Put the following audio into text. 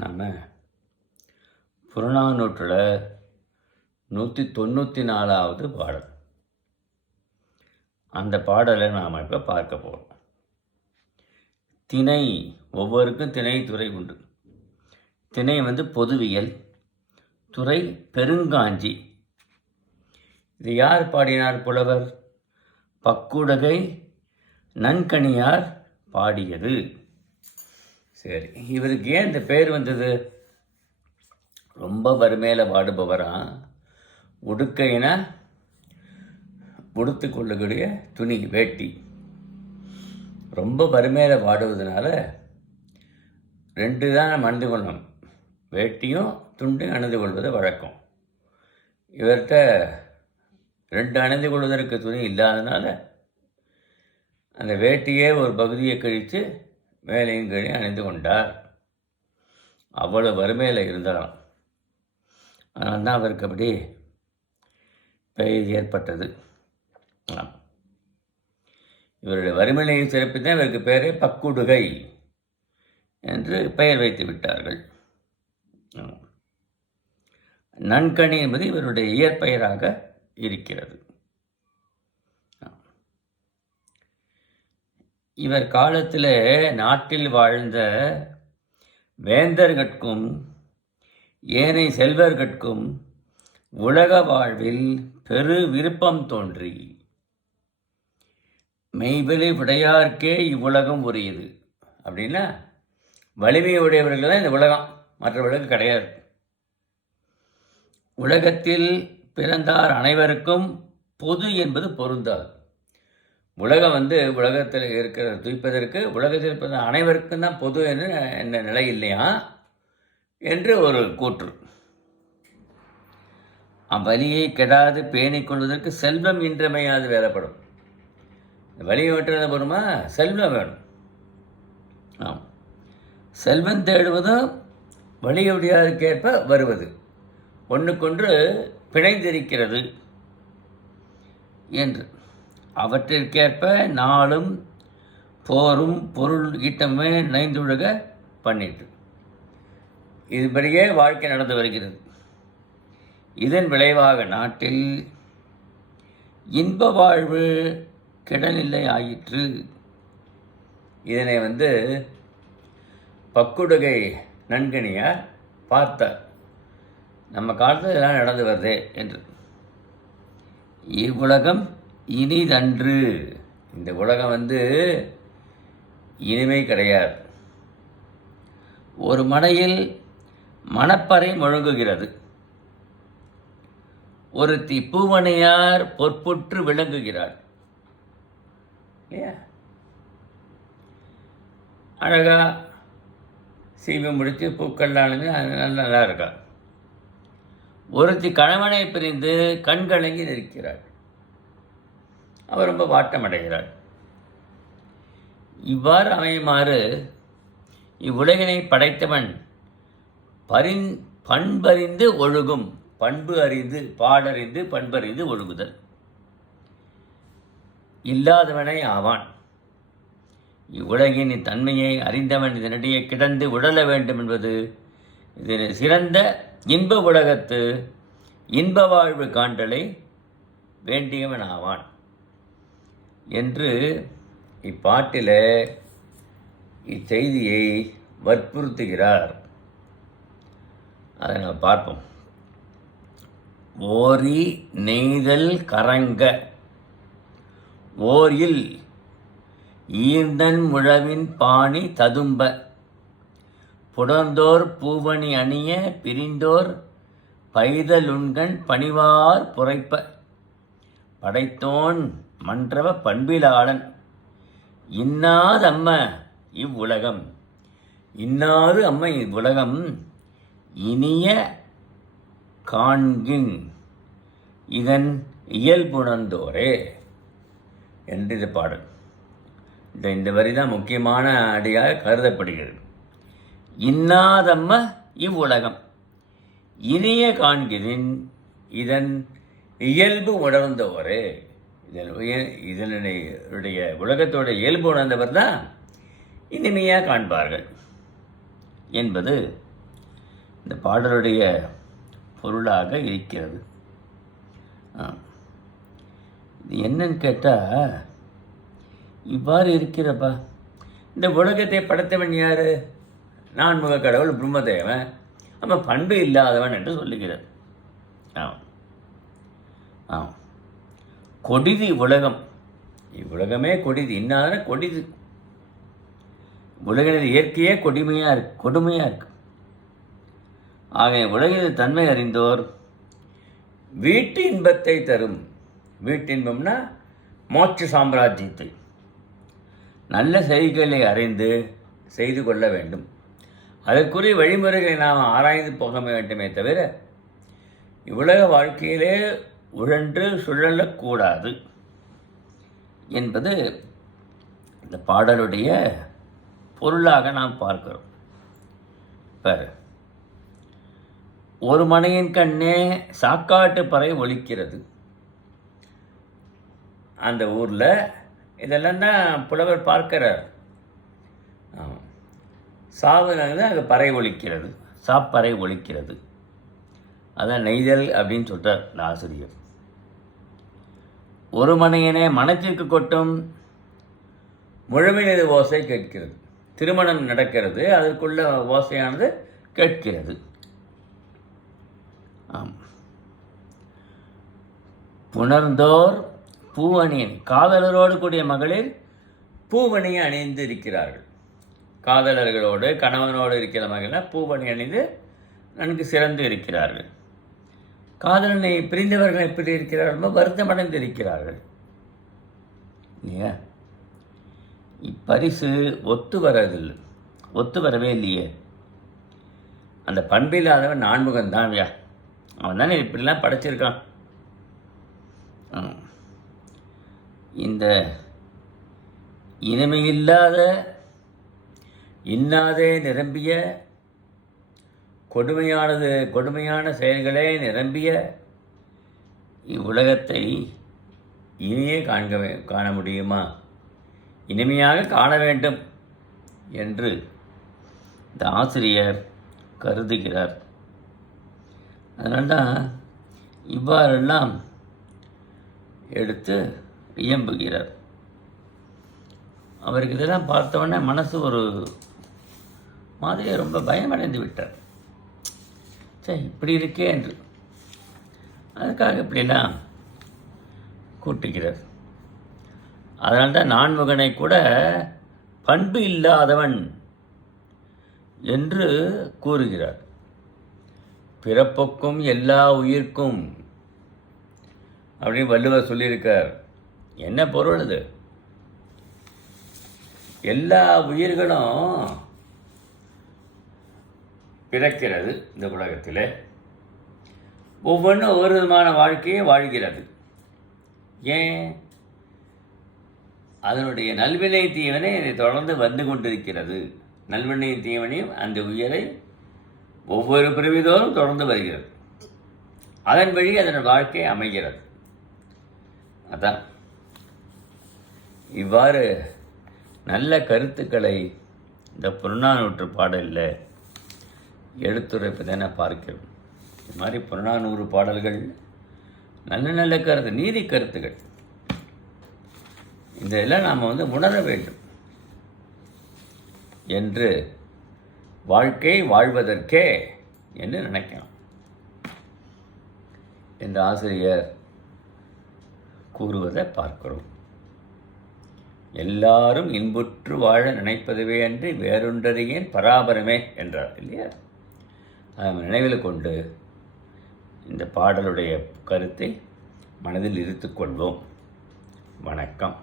நாம் புறநானூற்றில் 194வது பாடல். அந்த பாடலை நாம் இப்போ பார்க்க போகிறோம். திணை, ஒவ்வொருக்கும் திணை துறை உண்டு. திணை பொதுவியல், துறை பெருங்காஞ்சி. இது யார் பாடினார்? புலவர் பக்குடகை நன்கணியார் பாடியது. சரி, இவருக்கு ஏன் இந்த பேர் வந்தது? ரொம்ப வறுமையில் பாடுபவரா, உடுக்கைனா உடுத்து கொள்ளக்கூடிய துணி, வேட்டி. ரொம்ப வறுமையில் பாடுவதனால 2 தான் நம்ம அணிந்து கொள்ளணும், வேட்டியும் துண்டும் அணிந்து கொள்வது வழக்கம். இவர்கிட்ட 2 அணிந்து கொள்வதற்கு துணி இல்லாதனால அந்த வேட்டியே ஒரு பகுதியை கழித்து மேலையும் கீழே அணிந்து கொண்டார். அவ்வளோ வறுமையில் இருந்தாராம். அதனால தான் அவருக்கு அப்படி பெயர் ஏற்பட்டது. இவருடைய வறுமையை சிறப்பு தான் இவருக்கு பெயரே பக்குடுகை என்று பெயர் வைத்து விட்டார்கள். நன்கணி என்பது இவருடைய இயற்பெயராக இருக்கிறது. இவர் காலத்தில் நாட்டில் வாழ்ந்த வேந்தர்கட்கும் ஏனை செல்வர்கட்கும் உலக வாழ்வில் பெரு விருப்பம் தோன்றி, மெய்வெளி விடையார்க்கே இவ்வுலகம் உரியது. அப்படின்னா வலிமையுடையவர்கள் தான் இந்த உலகம், மற்றவர்களுக்கு கிடையாது. உலகத்தில் பிறந்தார் அனைவருக்கும் பொது என்பது பொருந்தாது. உலகம் உலகத்தில் இருக்கிற துய்ப்பதற்கு உலகத்தில் இருப்பது அனைவருக்கும் தான் பொது என்று என்ன நிலை இல்லையா என்று ஒரு கூற்று. வலியை கெடாது பேணிக் கொள்வதற்கு செல்வம் இன்றமையாது வேலைப்படும். வலியை வெட்டுறது போருமா, செல்வம் வேணும். செல்வம் தேடுவதும் வலியுடையாருக்கேற்ப வருவது, ஒன்றுக்கொன்று பிணைந்திருக்கிறது என்று. அவற்றிற்கேற்ப நாளும் போரும் பொருள் ஈட்டமே நைந்துழுக பண்ணிட்டு இதுபடியே வாழ்க்கை நடந்து வருகிறது. இதன் விளைவாக நாட்டில் இன்ப வாழ்வு கிடநிலை ஆயிற்று. இதனை பக்குடுகை நன்கணியார் பார்த்தார். நம்ம காலத்தில் இதெல்லாம் நடந்து வருதே என்று. இவ்வுலகம் இனிதன்று, இந்த உலகம் இனிமை கிடையாது. ஒரு மனையில் மணப்பறை முழங்குகிறது. ஒருத்தி பூமணியார் பொற்புற்று விளங்குகிறாள். இல்லையா? அழகா சீமை முடித்து பூக்கள்லாம் நல்லா இருக்கா. ஒருத்தி கணவனை பிரிந்து கண்கலங்கி நிற்கிறாள். அவர் ரொம்ப வாட்டமடைகிறார். இவ்வாறு அமையுமாறு இவ்வுலகினை படைத்தவன் பண்பறிந்து ஒழுகும். பண்பு அறிந்து, பாடறிந்து, பண்பறிந்து ஒழுகுதல் இல்லாதவனை ஆவான். இவ்வுலகின் தன்மையை அறிந்தவன் இதனிடையே கிடந்து உடல வேண்டும் என்பது இதனை சிறந்த இன்ப உலகத்து இன்ப வாழ்வு காண்டலை வேண்டியவன் ஆவான் என்று இப்பாட்டில் இச்செய்தியை வற்புறுத்துகிறார். அதை நாம் பார்ப்போம். ஓரி நெய்தல் கரங்க ஓரில் ஈர்ந்தன் முழவின் பாணி ததும்ப, புடர்ந்தோர் பூவணி அணிய பிரிந்தோர் பைதலுண்கண் பணிவார் புரைப்ப, படைத்தோன் மன்றவ பண்பிலாளன் இன்னாதம்ம இவ்வுலகம். இன்னாது அம்ம இவ்வுலகம் இனிய காண்கின் இதன் இயல்புணர்ந்தோரே என்று இது பாடல். இந்த வரி தான் முக்கியமான அடியாக கருதப்படுகிறது. இன்னாதம்ம இவ்வுலகம் இனிய காண்கின் இதன் இயல்பு உணர்ந்தோரே. இதனுடைய உலகத்தோட இயல்பு உணர்ந்தவர் தான் இனிமையாக காண்பார்கள் என்பது இந்த பாடலுடைய பொருளாக இருக்கிறது. இது என்னன்னு கேட்டால், இவ்வாறு இருக்கிறப்பா, இந்த உலகத்தை படைத்தவன் யார்? நான்முக கடவுள் பிரம்மதேவன். அவன் பண்பு இல்லாதவன் என்று சொல்லுகிறார். கொடிது உலகம். இவ்வுலகமே கொடிது. இன்னாத கொடிது. உலகினது இயற்கையே கொடுமையாக இருக்கு. ஆக உலகினது தன்மை அறிந்தோர் வீட்டு இன்பத்தை தரும். வீட்டின்பம்னா மோட்ச சாம்ராஜ்யத்தை நல்ல செய்திகளை அறிந்து செய்து கொள்ள வேண்டும். அதற்குரிய வழிமுறைகளை நாம் ஆராய்ந்து போக வேண்டுமே தவிர இவ்வுலக வாழ்க்கையிலே உழன்று சுழலக்கூடாது என்பது இந்த பாடலுடைய பொருளாக நாம் பார்க்கிறோம். ஒரு மனையின் கண்ணே சாக்காட்டு பறை ஒலிக்கிறது. அந்த ஊரில் இதெல்லாம் தான் புலவர் பார்க்கிறார். சாவுனாங்க அங்கே பறை ஒலிக்கிறது, சாப்பறை ஒலிக்கிறது. அதான் நெய்தல் அப்படின்னு சொல்கிறார் இந்த ஆசிரியர். ஒரு மனையனே மனத்திற்கு கொட்டும் முழுமையினது ஓசை கேட்கிறது. திருமணம் நடக்கிறது, அதற்குள்ள ஓசையானது கேட்கிறது. புணர்ந்தோர் பூவணியன். காதலரோடு கூடிய மகளிர் பூவணியை அணிந்து இருக்கிறார்கள். காதலர்களோடு கணவனோடு இருக்கிற மகளிர் பூவணி அணிந்து நன்கு சிறந்து இருக்கிறார்கள். காதலனை பிரிந்தவர்கள் எப்படி இருக்கிறார்கள்? வருத்தமடைந்து இருக்கிறார்கள். இல்லையா? இப்பரிசு ஒத்து வரவே இல்லையே. அந்த பண்பில்லாதவன் நான்முகன் தான். அவன் தானே இப்படிலாம் படைச்சிருக்கான். இந்த இனிமையில்லாத இன்னாதே நிரம்பிய கொடுமையான செயல்களே நிரம்பிய இவ்வுலகத்தை இனியே காண முடியுமா? இனிமையாக காண வேண்டும் என்று இந்த ஆசிரியர் கருதுகிறார். அதனால்தான் இவ்வாறெல்லாம் எடுத்து இயம்புகிறார். அவருக்கு இதெல்லாம் பார்த்தோன்னே மனசு ஒரு மாதிரியே ரொம்ப பயமடைந்து விட்டார். சரி, இப்படி இருக்கே என்று. அதுக்காக இப்படிலாம் கூட்டுகிறார். அதனால்தான் நான்முகனை கூட பண்பு இல்லாதவன் என்று கூறுகிறார். பிறப்புக்கும் எல்லா உயிர்க்கும் அப்படின்னு வள்ளுவர் சொல்லியிருக்கார். என்ன பொருள் அது? எல்லா உயிர்களும் பிறக்கிறது இந்த உலகத்தில். ஒவ்வொன்றும் ஒவ்வொரு விதமான வாழ்க்கையை வாழ்கிறது. ஏன்? அதனுடைய நல்வினை தீவனை இதை தொடர்ந்து வந்து கொண்டிருக்கிறது. நல்வினை தீவனையும் அந்த உயிரை ஒவ்வொரு பிரிவிதோறும் தொடர்ந்து வருகிறது. அதன் வழி அதன் வாழ்க்கை அமைகிறது. அதான் இவ்வாறு நல்ல கருத்துக்களை இந்த புறநானூற்று பாடலில் எடுத்துரைப்பதை பார்க்கிறோம். இது மாதிரி புறநானூறு பாடல்கள் நல்ல நல்ல கருத்து, நீதி கருத்துக்கள், இதெல்லாம் நாம் உணர வேண்டும் என்று வாழ்க்கை வாழ்வதற்கே என்று நினைக்கணும் என்று ஆசிரியர் கூறுவதை பார்க்கிறோம். எல்லாரும் இன்புற்று வாழ நினைப்பதுவே அன்றி வேறொன்றறியேன் பராபரமே என்றார் இல்லையா? அதை நினைவில் கொண்டு இந்த பாடலுடைய கருத்தை மனதில் இருத்துக்கொள்வோம். வணக்கம்.